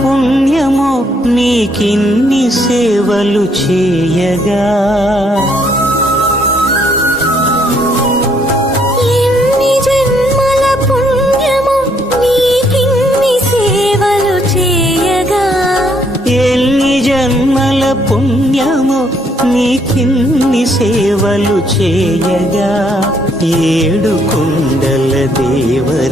పుణ్యమో నీకిన్ని సేవలు చేయగా జన్మల నీ కిన్ని సేవలు చేయగా ఏడు కుండల దేవర